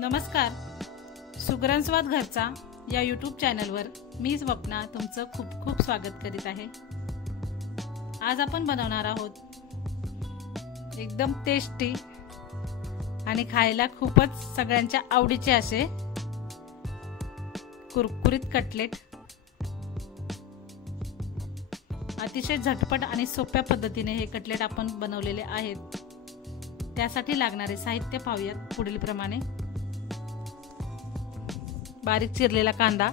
नमस्कार, सुग्रणस्वाद घरचा या यूट्यूब चॅनलवर मी स्वप्ना तुमचं खूप खूप स्वागत करीत आहे। आज आपण बनवणार आहोत एकदम टेस्टी आणि खायला खूपच सगळ्यांच्या आवडीचे असे कुरकुरीत कटलेट। अतिशय झटपट आणि सोप्या पद्धतीने हे कटलेट आपण बनवलेले आहेत। त्यासाठी लागणारे साहित्य पाहूयात पुढील प्रमाणे। बारीक चिरलेला कांदा,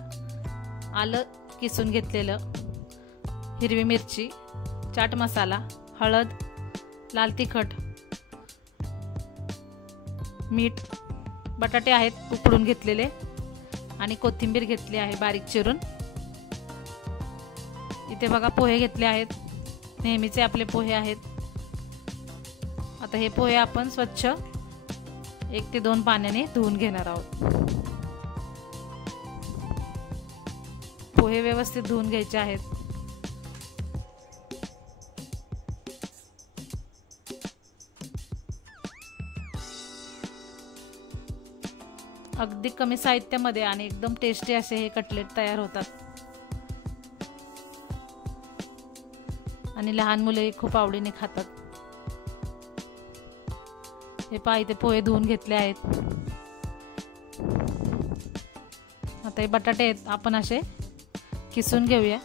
आलं किसून घेतलेलं, हिरवी मिरची, चाट मसाला, हळद, लाल तिखट, मीठ, बटाटे आहेत उकडून घेतलेले आणि कोथिंबीर घेतली आहे बारीक चिरून। इथे बघा पोहे घेतले आहेत, नेहमीचे आपले पोहे आहेत। आता हे पोहे आपण स्वच्छ 1 ते 2 पाण्याने धुवून घेणार आहोत। पोहे व्यवस्थित धुवून घ्यायचे आहेत। अगदी कमी साहित्यामध्ये आणि एकदम टेस्टी असे हे कटलेट तयार होतात आणि लहान मुले खूप आवडीने खातात। हे पहा, इथे पोहे धुवून घेतले आहेत। आता हे बटाटे आहेत, आपण असे किसून घेऊया।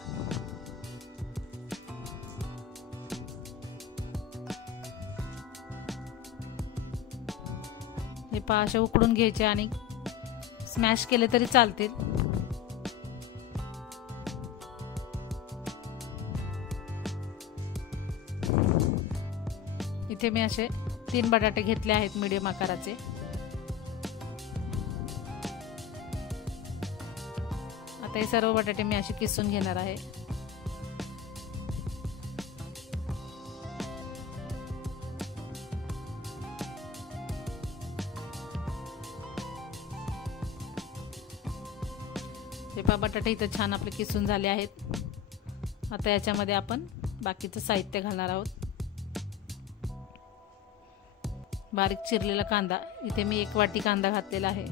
हे पहा, असे उकडून घ्यायचे आणि स्मॅश केले तरी चालतील। इथे मी असे 3 बटाटे घेतले आहेत मीडियम आकाराचे। आता हे सर्व बटाटे मी असे किसून घेणार आहे। हे पहा, बटाटे इथे छान आपले किसून झाले आहेत। आता याच्यामध्ये आपण बाकीचं साहित्य घालणार आहोत। बारीक चिरलेला कांदा, इथे मी 1 वाटी कांदा घातलेला आहे।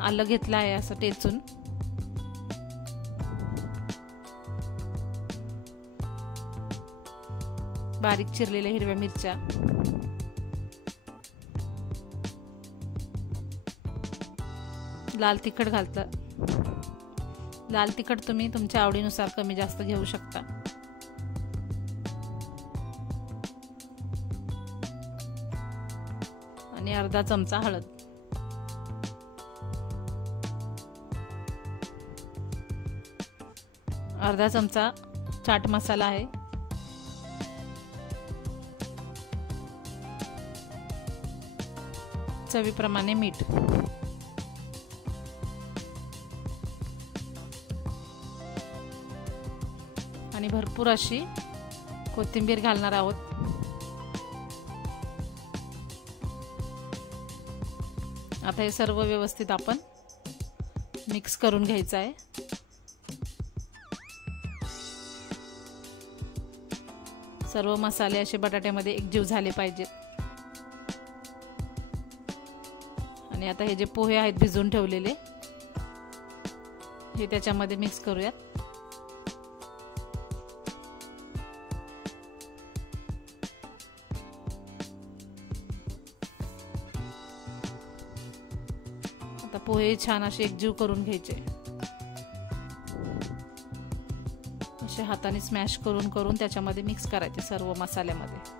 आलं घेतलं आहे असं टेचून। बारीक चिरलेल्या हिरव्या मिरच्या, लाल तिखट घालतं। लाल तिखट तुम्ही तुमच्या आवडीनुसार कमी जास्त घेऊ शकता। आणि अर्धा चमचा हळद। अर्धा चमचा चाट मसाला आहे। चवीप्रमाणे मीठ। आणि भरपूर अशी कोथिंबीर घालणार आहोत। आता हे सर्व व्यवस्थित आपण मिक्स करून घ्यायचं आहे। सर्व मसाले असे बटाट्यामध्ये एकजीव झाले पाहिजेत। आणि आता हे जे पोहे आहेत भिजवून ठेवलेले, हे त्याच्यामध्ये मिक्स करूयात। आता पोहे छान असे एकजीव करून घ्यायचे। असे हाताने स्मॅश करून करून त्याच्यामध्ये मिक्स करायचे सर्व मसाल्यामध्ये।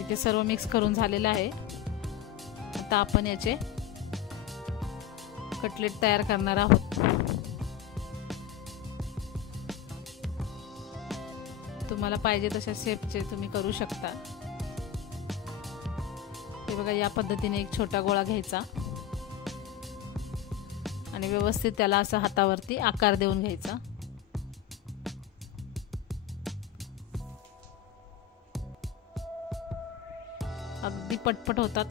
इथे सर्व मिक्स करून झालेलं आहे। आता आपण याचे कटलेट तयार करणार आहोत। तुम्हाला पाहिजे तशा शेपचे तुम्ही करू शकता। हे बघा, या पद्धतीने एक छोटा गोळा घ्यायचा आणि व्यवस्थित त्याला असं हातावरती आकार देऊन घ्यायचा। अगदी पटपट होतात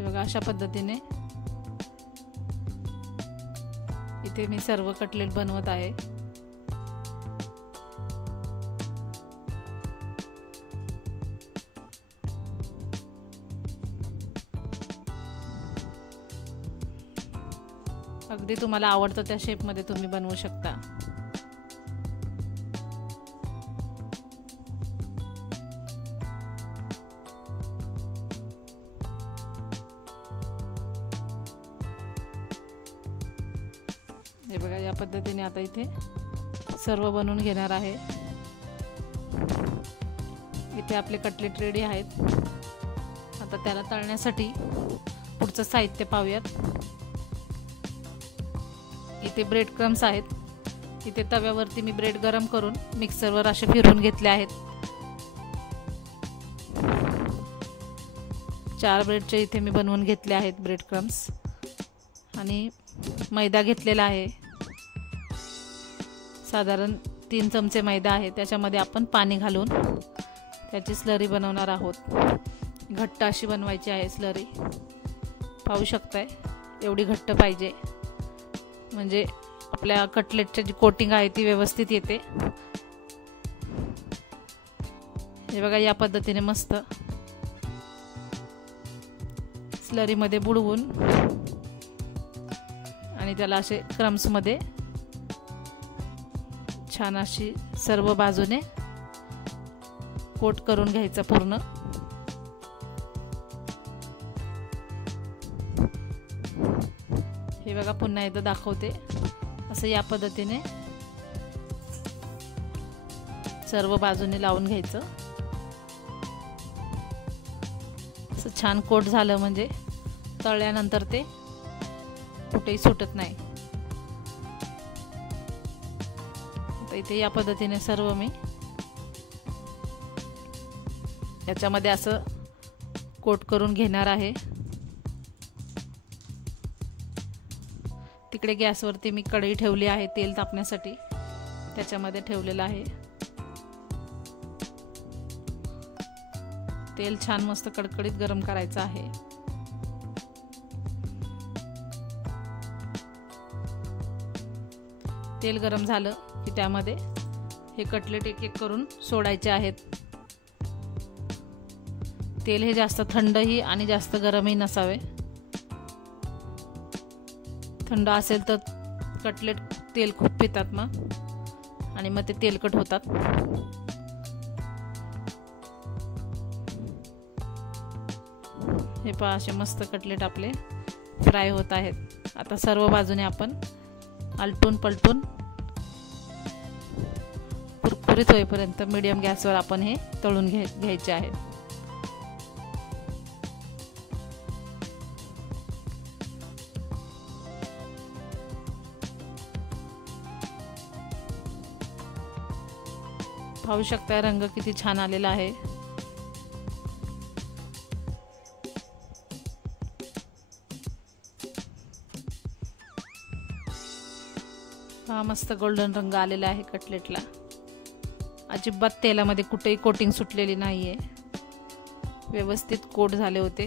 हे बघा अशा पद्धतीने इथे मी सर्व कटलेट बनवत आहे। अगदी तुम्हाला आवडतं त्या शेपमध्ये तुम्ही बनवू शकता। हे बघा या पद्धतीने आता इथे सर्व बनवून घेणार आहे। इथे आपले कटलेट रेडी आहेत। आता त्याला तळण्यासाठी पुढचं साहित्य पाहूयात। इथे ब्रेड क्रम्स आहेत। इथे तव्यावरती मी ब्रेड गरम करून मिक्सरवर असे फिरवून घेतले आहेत। 4 ब्रेडचे इथे मी बनवून घेतले आहेत ब्रेड क्रम्स। आणि मैदा घेतलेला आहे, साधारण 3 चमचे मैदा आहे। त्याच्यामध्ये आपण पाणी घालून त्याची स्लरी बनवणार आहोत। घट्ट अशी बनवायची आहे स्लरी। पाहू शकताय एवढी घट्ट पाहिजे, म्हणजे आपल्या कटलेटची जी कोटिंग आहे ती व्यवस्थित येते। हे बघा या पद्धतीने मस्त स्लरीमध्ये बुडवून आणि त्याला असे क्रम्समध्ये छान अशी सर्व बाजूने कोट करून घ्यायचा पूर्ण। हे बघा पुन्हा एकदा दाखवते। असं या पद्धतीने सर्व बाजूने लावून घ्यायचं। असं छान कोट झालं म्हणजे तळल्यानंतर ते कुठेही सुटत नाही। तर इथे या पद्धतीने सर्व मी याच्यामध्ये असं कोट करून घेणार आहे। तिकडे गॅसवरती मी कढई ठेवली आहे तेल तापण्यासाठी, त्याच्यामध्ये ठेवलेलं आहे। तेल छान मस्त कडकडीत गरम करायचं आहे। तेल गरम झालं की त्यामध्ये हे कटलेट एक एक करून सोडायचे आहेत। तेल हे जास्त थंडही आणि जास्त गरमही नसावे। थंड असेल तर कटलेट तेल खूप पितात मग आणि मग ते तेलकट होतात। हे पहा असे मस्त कटलेट आपले फ्राय होत आहेत। आता सर्व बाजूने आपण आलटून पलटून कुरकुरीत होईपर्यंत मीडियम गॅसवर आपण हे तळून घ्यायचे आहेत। पाहू शकता रंग किती छान आलेला आहे। हा मस्त गोल्डन रंग आलेला आहे कटलेटला। अजिबात तेलामध्ये कुठेही कोटिंग सुटलेली नाहीये, व्यवस्थित कोट झाले होते।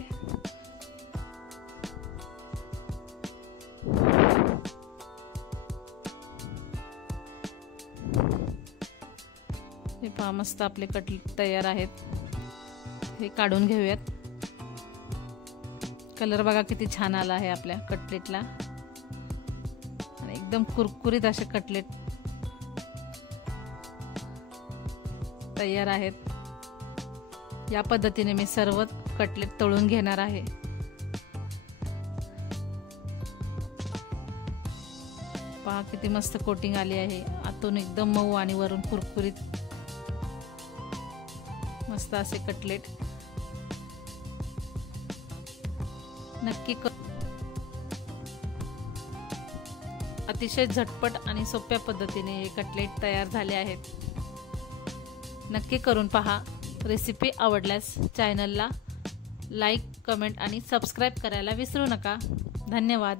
हे पहा मस्त आपले कटलेट तयार आहेत। हे काढून घेऊयात। कलर बघा किती छान आला आहे आपल्या कटलेटला आणि एकदम कुरकुरीत असे कटलेट तयार आहेत। या पद्धतीने मी सर्व कटलेट तळून घेणार आहे। पहा किती मस्त कोटिंग आली आहे। आतून एकदम मऊ आणि वरून कुरकुरीत मस्त असे कटलेट नक्की अतिशय झटपट आणि सोप्या पद्धतीने हे कटलेट तयार झाले आहेत। नक्की करून पहा। रेसिपी आवडल्यास चॅनलला लाईक, कमेंट आणि सबस्क्राईब करायला विसरू नका। धन्यवाद।